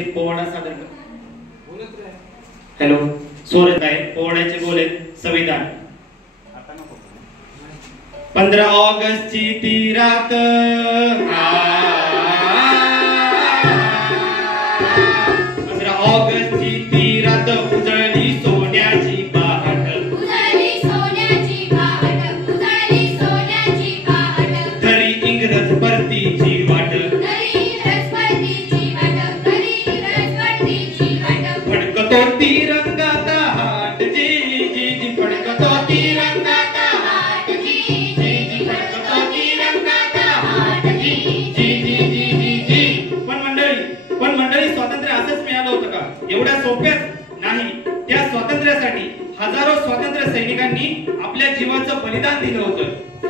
एक पोवाडा सादर कर. हॅलो, सोरत आहे पोवाड्याचे बोले संविधान. 15 ऑगस्टची ती रात, 15 ऑगस्टची ती रात उजळली सोन्याची पहाट, उजळली सोन्याची पहाट, उजळली सोन्याची पहाट. धरी इंग्रज परतीची वाट, धरी इंग्रज परतीची वाट, धरी इंग्रज परतीची वाट. फडकतो तिरंगाचा हात, जी जी जी फडकतो तिरंगाचा हात, जी जी जी फडकतो तिरंगाचा हात, जी जी जी जी जी जी. पण मंडळी स्वातंत्र्य असंच मिळालं होतं का? एवढ्या सोप्याच नाही. त्या स्वातंत्र्यासाठी हजारो स्वातंत्र्य सैनिकांनी आपल्या जीवाचं बलिदान दिलं होतं.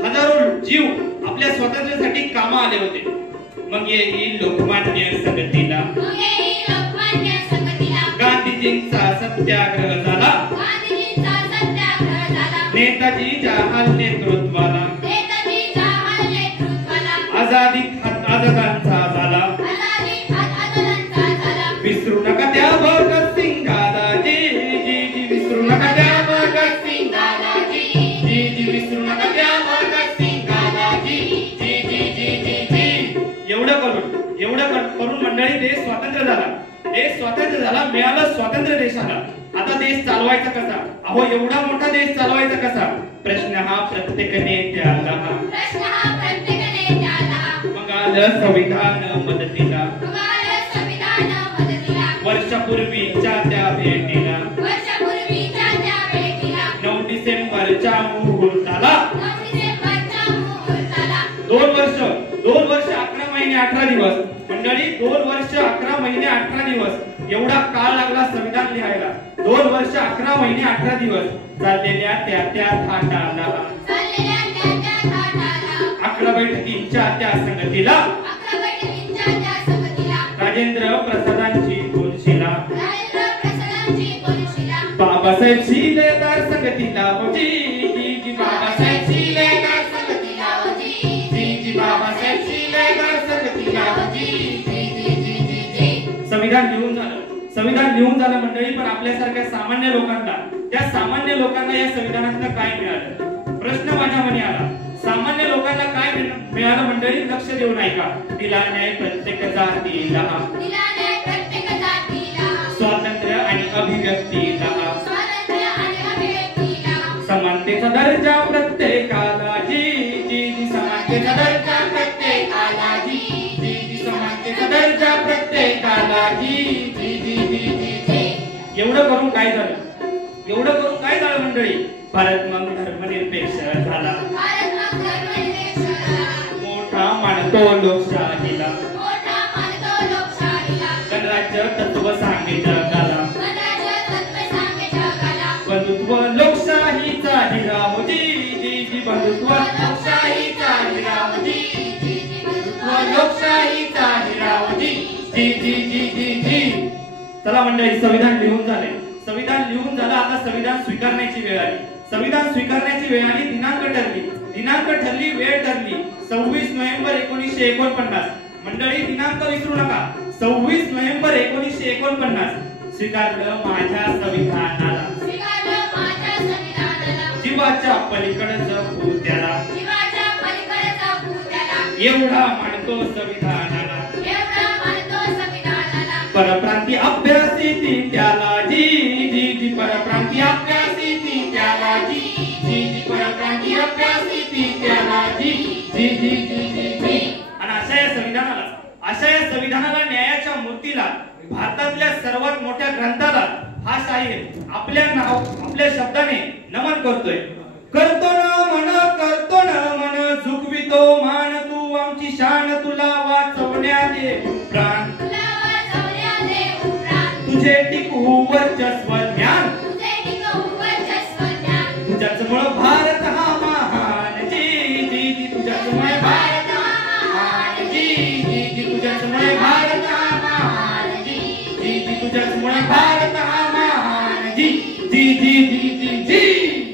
हजारो जीव आपल्या स्वातंत्र्यासाठी कामा आले होते. मग येईल लोकमान्य संगतीला, मग येईल लोकमान्य संगतीला. गांधीजींचा सत्याग्रह झाला, गांधीजींचा सत्याग्रह झाला. नेताजीच्या नेतृत्वाला, नेताजीच्या नेतृत्वाला. आझादीत आझादांचा झाला. आझादीत आझादांचा झाला. विसरू नका त्या भगतसिंगाला, जी जी जी विसरू नका त्या भगतसिंगाला, जी जी जी विसरू नका त्या भगतसिंगाला, जी जी जी जी जी जी. एवढं करून मंडळी देश स्वतंत्र झाला. देश स्वतंत्र झाला, मिळालं स्वातंत्र्य देशाला. आता देश चालवायचा कसा? अहो एवढा मोठा देश चालवायचा कसा? प्रश्न हा प्रत्येक नेत्याला, प्रश्न हा प्रत्येक नेत्याला. मग आलं संविधान मदतीला, मग आलं संविधान मदतीला. वर्षापूर्वीच्या त्या भेटीला, वर्षापूर्वीच्या त्या भेटीला. 9 डिसेंबरच्या मुहूर्ताला, 9 डिसेंबरच्या मुहूर्ताला. 2 वर्ष 11 महिने 18 दिवस. मंडळी 2 वर्ष 11 महिने 18 दिवस एवढा काळ लागला संविधान लिहायला. 2 वर्ष 11 महिने 18 दिवस चाललेल्या त्या थाटाला, चाललेल्या त्या थाटाला. 11 बैठकींच्या त्या संगतीला, 11 बैठकींच्या त्या संगतीला. राजेंद्र प्रसादांची कोनशिला, राजेंद्र प्रसादांची कोनशिला. बाबासाहेब शिलेदार संगतीला, हो जी जी जी बाबासाहेब शिलेदार संगतीला, हो जी जी जी बाबासाहेब शिलेदार संगतीला, हो जी जी जी जी जी जी. संविधान लिहून झालं मंडळी. पण आपल्यासारख्या सामान्य लोकांना, त्या सामान्य लोकांना या संविधानातनं काय मिळालं? प्रश्न माझ्या मनी आला. सामान्य लोकांना काय मिळालं मंडळी? लक्ष देऊ नाही का? दिला न्याय प्रत्येक जातीला, दिला न्याय प्रत्येक जातीला. स्वातंत्र्य आणि अभिव्यक्तीला, स्वातंत्र्य आणि अभिव्यक्तीला. समानतेचा दर्जा प्रत्येकाला, जी जी जी समानतेचा दर्जा प्रत्येकाला, जी जी जी समानतेचा दर्जा प्रत्येकाला, जी जी जी जी जी जी. एवढं करून काय झालं मंडळी? भारत मग धर्मनिरपेक्ष झाला. भारत मग धर्मनिरपेक्ष झाला. मोठा मानतो लोकशाहीला, मोठा मानतो लोकशाहीला. गणराज्य तत्व सांगे जगाला, गणराज्य तत्व सांगे जगाला. बंधुत्व लोकशाहीचा हिरा, हो जी जी जी बंधुत्व लोकशाहीचा हिरा, हो जी जी जी बंधुत्व लोकशाहीचा हिरा, हो जी जी जी जी जी जी. चला मंडळी, संविधान लिहून झालं. आता संविधान स्वीकारण्याची वेळ आली. दिनांक ठरली, वेळ ठरली. 26 नोव्हेंबर 1949. मंडळी दिनांक विसरू नका. 26 नोव्हेंबर 1949. स्वीकारलं माझ्या संविधानाला, स्वीकारलं माझ्या संविधानाला. जीवाच्या पलीकडचं भूत त्याला, जीवाच्या पलीकडचा भूत त्याला. एवढा मानतो संविधानाला, एवढा मानतो संविधानाला. परप्रांती अभ्यासी ती त्याला, जी जी जी परप्रांती अभ्यासी ती त्याला, जी जी जी परप्रांती अभ्यासी ती त्याला, जी जी जी जी जी जी. आणि अशा या संविधानाला, न्यायाच्या मूर्तीला, भारतातल्या सर्वात मोठ्या ग्रंथाला हा शाहीर आपल्या शब्दाने नमन करतोय. करतो न मन झुकवितो मान, तू आमची शान, तुला वाचवण्या दे प्राण, तुला वाचवण्या दे प्राण. तुझे टिकू वर्चस्व ज्ञान, तुझे टिकू वर्चस्व ज्ञान. तुझ्याचमुळे भारत हा महान, जी जी जी तुझ्याचमुळे भारत हा महान, जी जी जी तुझ्याचमुळे भारत हा महान, जी जी जी तुझ्याचमुळे भारत हा महान, जी जी जी जी जी जी.